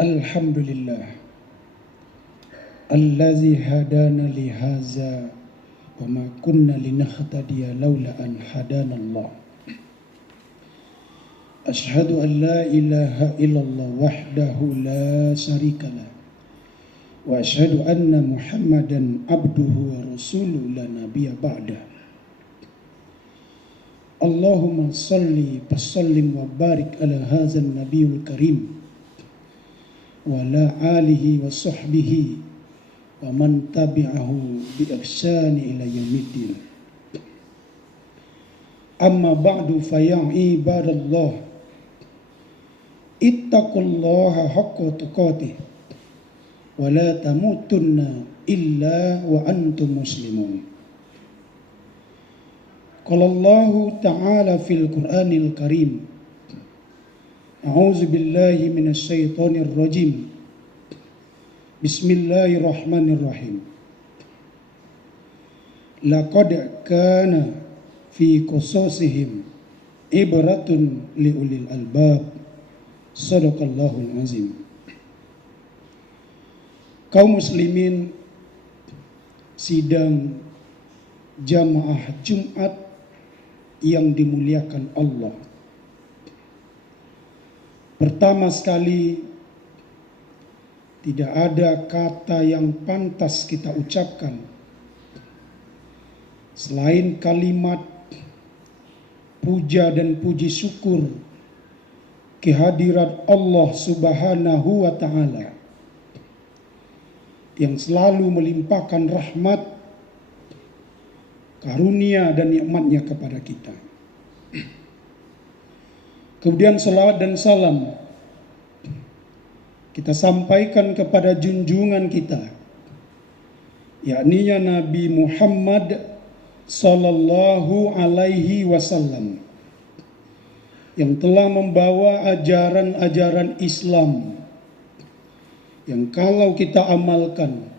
الحمد لله الذي هدانا لهذا وما كنا لنهتدي لولا أن هدانا الله أشهد أن لا إله إلا الله وحده لا شريك له وأشهد أن محمدا عبده ورسوله لا نبي بعده اللهم صل وسلم وبارك على هذا النبي الكريم وعلى آله وصحبه ومن تبعه بإحسان إلى يوم الدين. أما بعد فيا عباد الله اتقوا الله حق تقاته ولا تموتن إلا وأنتم مسلمون. قال الله تعالى في القرآن الكريم أعوذ بالله من الشيطان الرجيم بسم الله الرحمن الرحيم لقد كان في قصصهم عبرة لأولي الألباب صدق الله العظيم kaum muslimin sidang jamaah Jumat yang dimuliakan Allah. Pertama sekali tidak ada kata yang pantas kita ucapkan selain kalimat puja dan puji syukur kehadirat Allah Subhanahu wa taala yang selalu melimpahkan rahmat, karunia dan nikmatnya kepada kita. Kemudian salawat dan salam kita sampaikan kepada junjungan kita, yakni Nabi Muhammad sallallahu alaihi wasallam yang telah membawa ajaran-ajaran Islam yang kalau kita amalkan,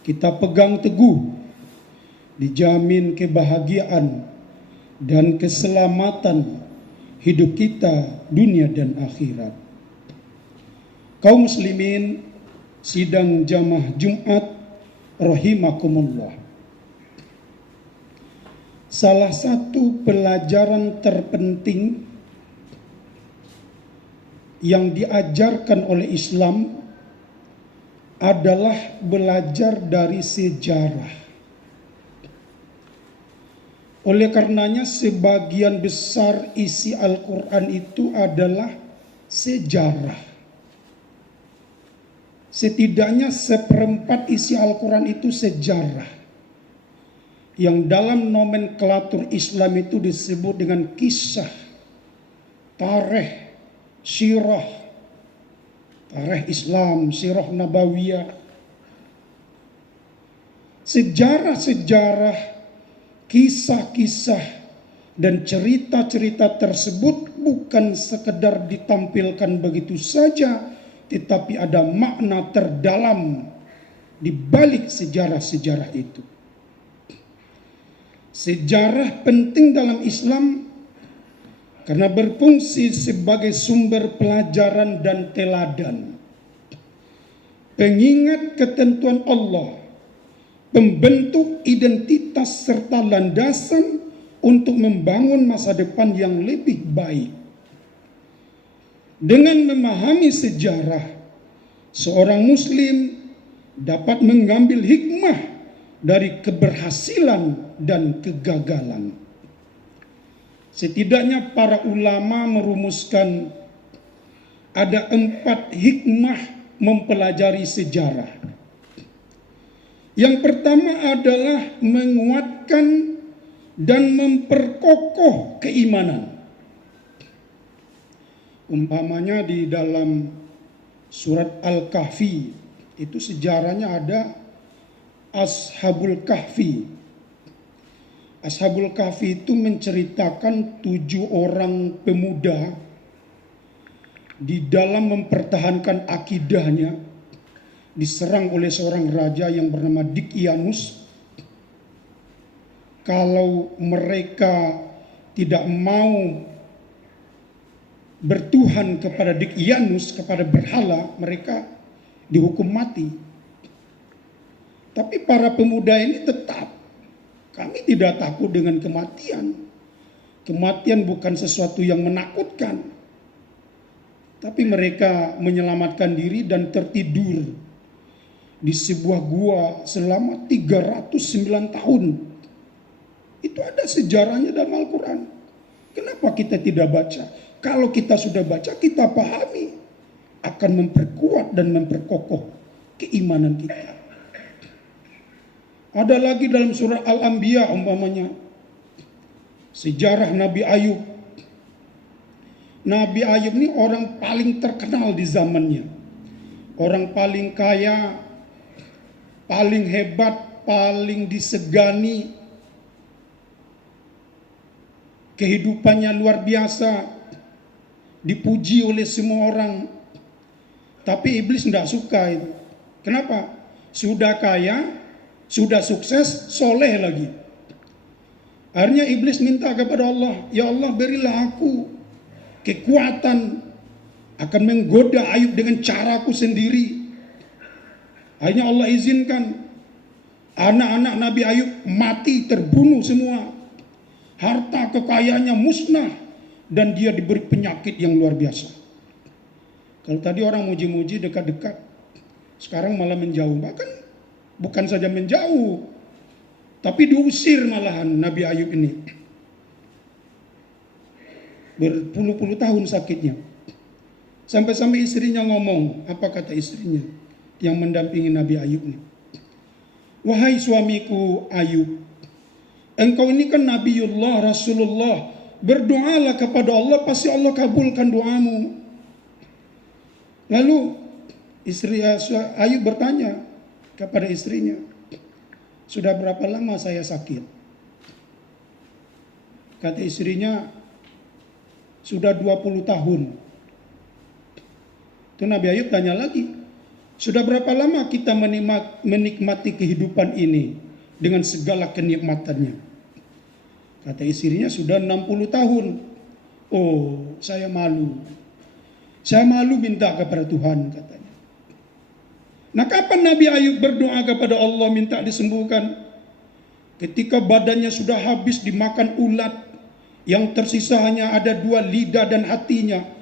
kita pegang teguh, dijamin kebahagiaan dan keselamatan hidup kita dunia dan akhirat. Kaum muslimin sidang jamaah Jumat rahimakumullah. Salah satu pelajaran terpenting yang diajarkan oleh Islam adalah belajar dari sejarah. Oleh karenanya sebagian besar isi Al-Quran itu adalah sejarah. Setidaknya seperempat isi Al-Quran itu sejarah. Yang dalam nomenklatur Islam itu disebut dengan kisah, tareh, syirah, tareh Islam, sirah Nabawiyah, sejarah-sejarah, kisah-kisah, dan cerita-cerita tersebut bukan sekedar ditampilkan begitu saja, tetapi ada makna terdalam di balik sejarah-sejarah itu. Sejarah penting dalam Islam karena berfungsi sebagai sumber pelajaran dan teladan. Pengingat ketentuan Allah, pembentuk identitas serta landasan untuk membangun masa depan yang lebih baik. Dengan memahami sejarah, seorang muslim dapat mengambil hikmah dari keberhasilan dan kegagalan. Setidaknya para ulama merumuskan ada empat hikmah mempelajari sejarah. Yang pertama adalah menguatkan dan memperkokoh keimanan. Umpamanya di dalam surat Al-Kahfi itu sejarahnya ada Ashabul Kahfi. Ashabul Kahfi itu menceritakan tujuh orang pemuda di dalam mempertahankan akidahnya diserang oleh seorang raja yang bernama Dikianus. Kalau mereka tidak mau bertuhan kepada Dikyanus, kepada berhala, mereka dihukum mati. Tapi para pemuda ini tetap, kami tidak takut dengan kematian. Kematian bukan sesuatu yang menakutkan. Tapi mereka menyelamatkan diri dan tertidur di sebuah gua selama 309 tahun. Itu ada sejarahnya dalam Al-Quran. Kenapa kita tidak baca? Kalau kita sudah baca, kita pahami. Akan memperkuat dan memperkokoh keimanan kita. Ada lagi dalam surah Al-Anbiya umpamanya. Sejarah Nabi Ayub. Nabi Ayub ini orang paling terkenal di zamannya. Orang paling kaya, paling hebat, paling disegani. Kehidupannya luar biasa, dipuji oleh semua orang. Tapi iblis tidak suka itu. Kenapa? Sudah kaya, sudah sukses, soleh lagi. Akhirnya iblis minta kepada Allah, Ya Allah berilah aku kekuatan akan menggoda Ayub dengan caraku sendiri. Akhirnya Allah izinkan anak-anak Nabi Ayub mati terbunuh semua. Harta kekayaannya musnah dan dia diberi penyakit yang luar biasa. Kalau tadi orang muji-muji dekat-dekat, sekarang malah menjauh. Bahkan bukan saja menjauh, tapi diusir malahan Nabi Ayub ini. Berpuluh-puluh tahun sakitnya. Sampai-sampai istrinya ngomong, apa kata istrinya yang mendampingi Nabi Ayub ini? Wahai suamiku Ayub, engkau ini kan Nabiullah, Rasulullah, berdoalah kepada Allah pasti Allah kabulkan doamu. Lalu istri eh, Ayub bertanya kepada istrinya, sudah berapa lama saya sakit? Kata istrinya, sudah 20 tahun. Itu Nabi Ayub tanya lagi, sudah berapa lama kita menikmati kehidupan ini dengan segala kenikmatannya? Kata istrinya sudah 60 tahun. Oh, saya malu. Saya malu minta kepada Tuhan katanya. Nah kapan Nabi Ayub berdoa kepada Allah minta disembuhkan? Ketika badannya sudah habis dimakan ulat. Yang tersisa hanya ada dua lidah dan hatinya.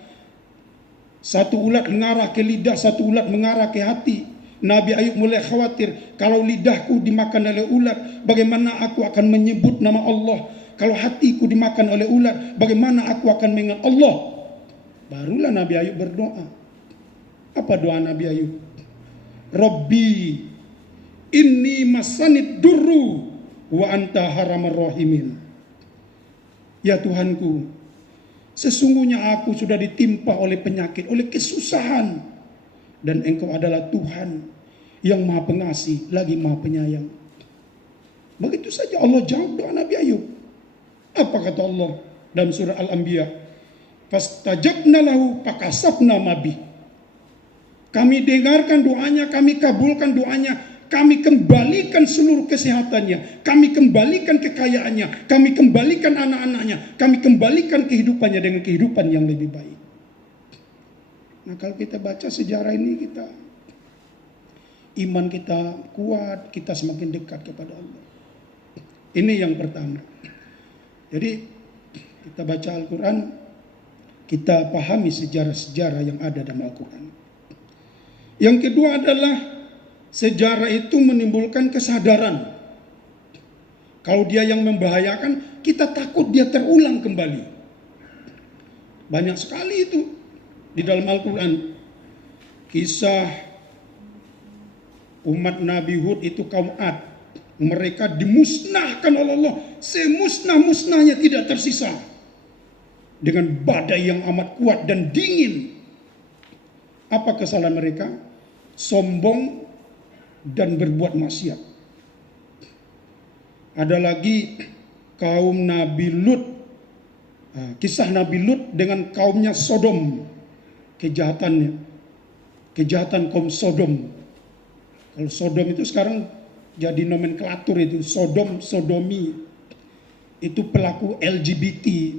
Satu ulat mengarah ke lidah, satu ulat mengarah ke hati. Nabi Ayub mulai khawatir, kalau lidahku dimakan oleh ulat, bagaimana aku akan menyebut nama Allah? Kalau hatiku dimakan oleh ular, bagaimana aku akan mengingat Allah? Barulah Nabi Ayub berdoa. Apa doa Nabi Ayub? Robbi inni masanid durru wa anta haramar rahimin. Ya Tuhanku, sesungguhnya aku sudah ditimpa oleh penyakit, oleh kesusahan. Dan engkau adalah Tuhan yang maha pengasih, lagi maha penyayang. Begitu saja Allah jawab doa Nabi Ayub. Apa kata Allah dalam surah Al-Anbiya? Fastajabna lahu pakasabna mabi. Kami dengarkan doanya, kami kabulkan doanya, kami kembalikan seluruh kesehatannya, kami kembalikan kekayaannya, kami kembalikan anak-anaknya, kami kembalikan kehidupannya dengan kehidupan yang lebih baik. Nah kalau kita baca sejarah ini kita iman kita kuat, kita semakin dekat kepada Allah. Ini yang pertama. Jadi kita baca Al-Quran, kita pahami sejarah-sejarah yang ada dalam Al-Quran. Yang kedua adalah sejarah itu menimbulkan kesadaran. Kalau dia yang membahayakan, kita takut dia terulang kembali. Banyak sekali itu di dalam Al-Quran. Kisah umat Nabi Hud itu kaum Ad mereka dimusnahkan oleh Allah semusnah-musnahnya tidak tersisa dengan badai yang amat kuat dan dingin apa kesalahan mereka sombong dan berbuat maksiat. Ada lagi kaum Nabi Lut. Ah, kisah Nabi Lut dengan kaumnya Sodom. Kejahatannya. Kejahatan kaum Sodom. Kalau Sodom itu sekarang jadi nomenklatur itu. Sodom Sodomi. Itu pelaku LGBT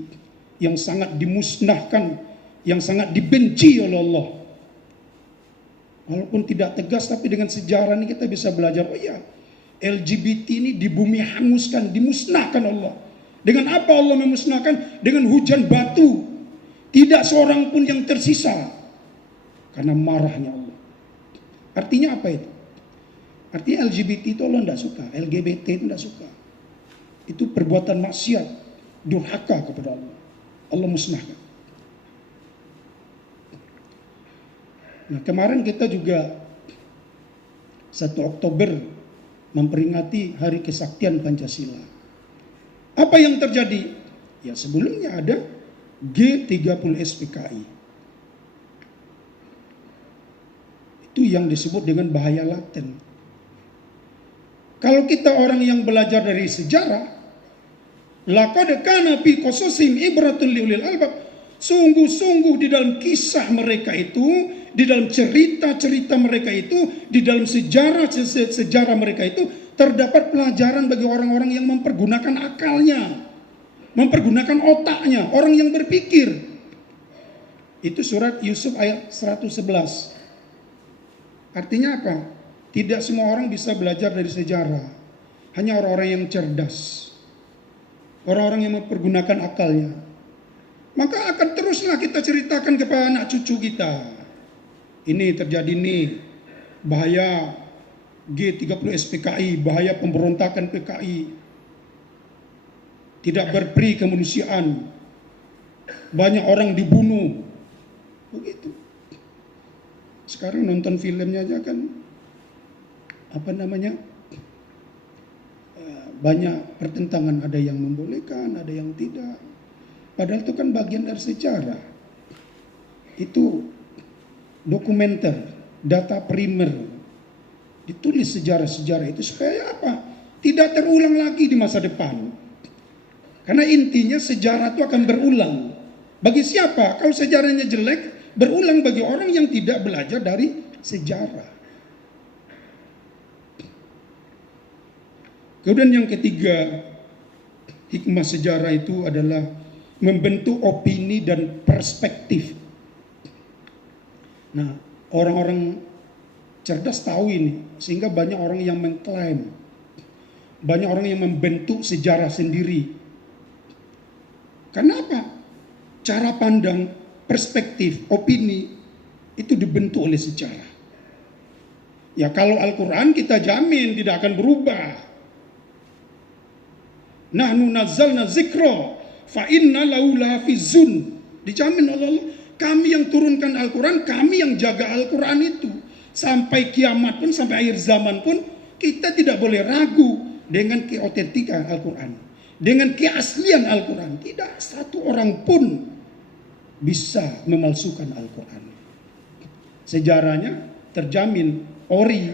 yang sangat dimusnahkan yang sangat dibenci oleh Allah. Walaupun tidak tegas tapi dengan sejarah ini kita bisa belajar, oh iya, LGBT ini di bumi hanguskan, dimusnahkan Allah. Dengan apa Allah memusnahkan? Dengan hujan batu. Tidak seorang pun yang tersisa. Karena marahnya Allah. Artinya apa itu? Artinya LGBT itu Allah tidak suka. LGBT itu tidak suka. Itu perbuatan maksiat. Durhaka kepada Allah. Allah musnahkan. Nah kemarin kita juga 1 Oktober memperingati Hari Kesaktian Pancasila. Apa yang terjadi? Ya sebelumnya ada G30 SPKI. Itu yang disebut dengan bahaya laten. Kalau kita orang yang belajar dari sejarah, laqad kana fi qasasim ibratun liulil albab. Sungguh-sungguh di dalam kisah mereka itu, di dalam cerita-cerita mereka itu, di dalam sejarah-sejarah mereka itu terdapat pelajaran bagi orang-orang yang mempergunakan akalnya, mempergunakan otaknya, orang yang berpikir. Itu surat Yusuf ayat 111. Artinya apa? Tidak semua orang bisa belajar dari sejarah. Hanya orang-orang yang cerdas. Orang-orang yang mempergunakan akalnya. Maka akan teruslah kita ceritakan kepada anak cucu kita. Ini terjadi nih bahaya G30 SPKI, bahaya pemberontakan PKI. Tidak berperi kemanusiaan. Banyak orang dibunuh. Begitu. Sekarang nonton filmnya aja kan apa namanya? Eh, banyak pertentangan, ada yang membolehkan, ada yang tidak Padahal itu kan bagian dari sejarah. Itu dokumenter, data primer. Ditulis sejarah-sejarah itu supaya apa? Tidak terulang lagi di masa depan. Karena intinya sejarah itu akan berulang. Bagi siapa? Kalau sejarahnya jelek, berulang bagi orang yang tidak belajar dari sejarah. Kemudian yang ketiga, hikmah sejarah itu adalah membentuk opini dan perspektif. Nah, orang-orang cerdas tahu ini, sehingga banyak orang yang mengklaim, banyak orang yang membentuk sejarah sendiri. Karena apa? Cara pandang, perspektif, opini itu dibentuk oleh sejarah. Ya kalau Al-Quran kita jamin tidak akan berubah. Nahnu nazzalna zikra fa inna laula fizun dijamin oleh Allah kami yang turunkan Al-Quran kami yang jaga Al-Quran itu. Sampai kiamat pun sampai akhir zaman pun kita tidak boleh ragu dengan keotentikan Al-Quran. Dengan keaslian Al-Quran. Tidak satu orang pun bisa memalsukan Al-Quran. Sejarahnya terjamin ori.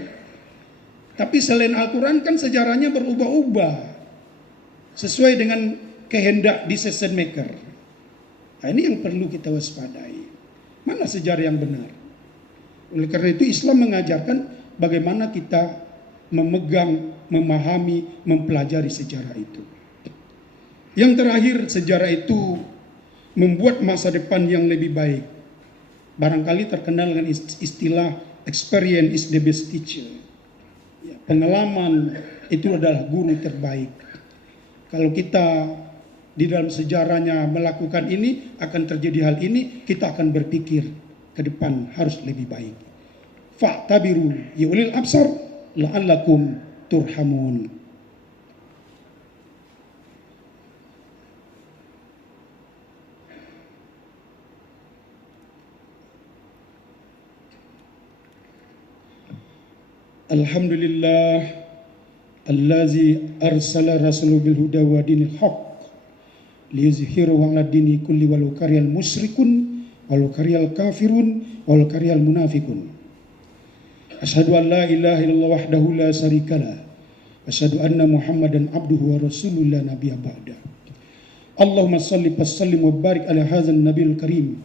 Tapi selain Al-Quran kan sejarahnya berubah-ubah. Sesuai dengan kehendak decision maker. Nah, ini yang perlu kita waspadai. Mana sejarah yang benar? Oleh karena itu Islam mengajarkan bagaimana kita memegang, memahami, mempelajari sejarah itu. Yang terakhir, sejarah itu membuat masa depan yang lebih baik. Barangkali terkenal dengan istilah experience is the best teacher. Ya, pengalaman itu adalah guru terbaik. Kalau kita di dalam sejarahnya melakukan ini akan terjadi hal ini kita akan berpikir ke depan harus lebih baik. Fa'tabiru ya ulil absar la'allakum turhamun. Alhamdulillah Allazi arsala rasuluhu bil huda wa dinil haqq liyuzhiru ala dini kulli walau karyal musyrikun walau karyal kafirun walau karyal munafikun. Asyhadu an la ilaha illallah wahdahu la syarikalah Asyhadu anna Muhammadan abduhu wa rasulullah nabiyya ba'da. Allahumma salli wa sallim wa barik ala hadzal nabiyil karim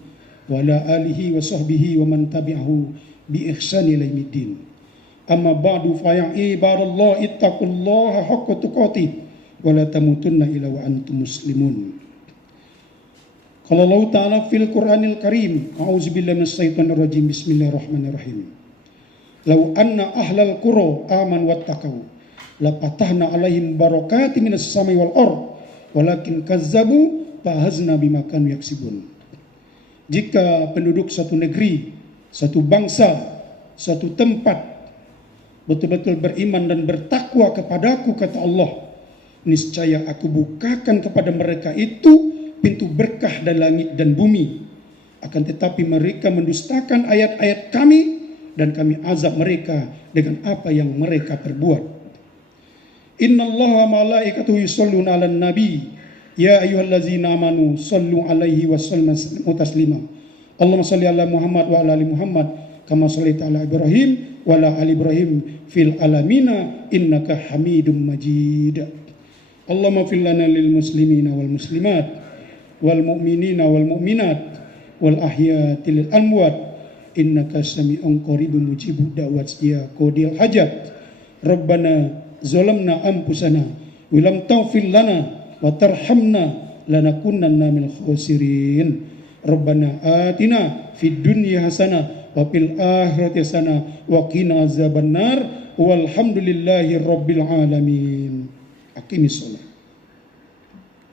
wa ala alihi wa sahbihi wa man tabi'ahu bi ihsani ila yaumiddin Amma ba'du fa ya ibadallah ittaqullaha haqqa tuqatih wala tamutunna ila wa antum muslimun. Qala Allah Ta'ala fil Qur'anil Karim, A'udzu billahi minasyaitonir rajim. Bismillahirrahmanirrahim. Lau anna ahlal qura aman wattaqau la patahna alaihim barakati minas samai wal ard walakin kazzabu fahazna bima kanu yaksibun. Jika penduduk satu negeri, satu bangsa, satu tempat betul-betul beriman dan bertakwa kepadaku kata Allah, niscaya aku bukakan kepada mereka itu pintu berkah dan langit dan bumi. Akan tetapi mereka mendustakan ayat-ayat kami dan kami azab mereka dengan apa yang mereka perbuat. Inna Allah wa malaikatuhu yusalluna ala nabi Ya ayyuhallazina amanu sallu alaihi wa sallimu taslima Allahumma salli ala Muhammad wa ala ali Muhammad kama sallaita ala Ibrahim wa ala ali Ibrahim fil alamina innaka Hamidum Majid Allahumma fil lil muslimina wal muslimat wal mu'minina wal mu'minat wal ahyati lil amwat. Innaka sami'un qaribun mujibud da'wat ya qadil hajat. Rabbana zalamna anfusana wa lam taghfir lana wa tarhamna lanakunanna minal khasirin. Rabbana atina fid dunya hasanah wa fil akhirati hasanah wa qina azabannar. Walhamdulillahi rabbil alamin aquemi sola.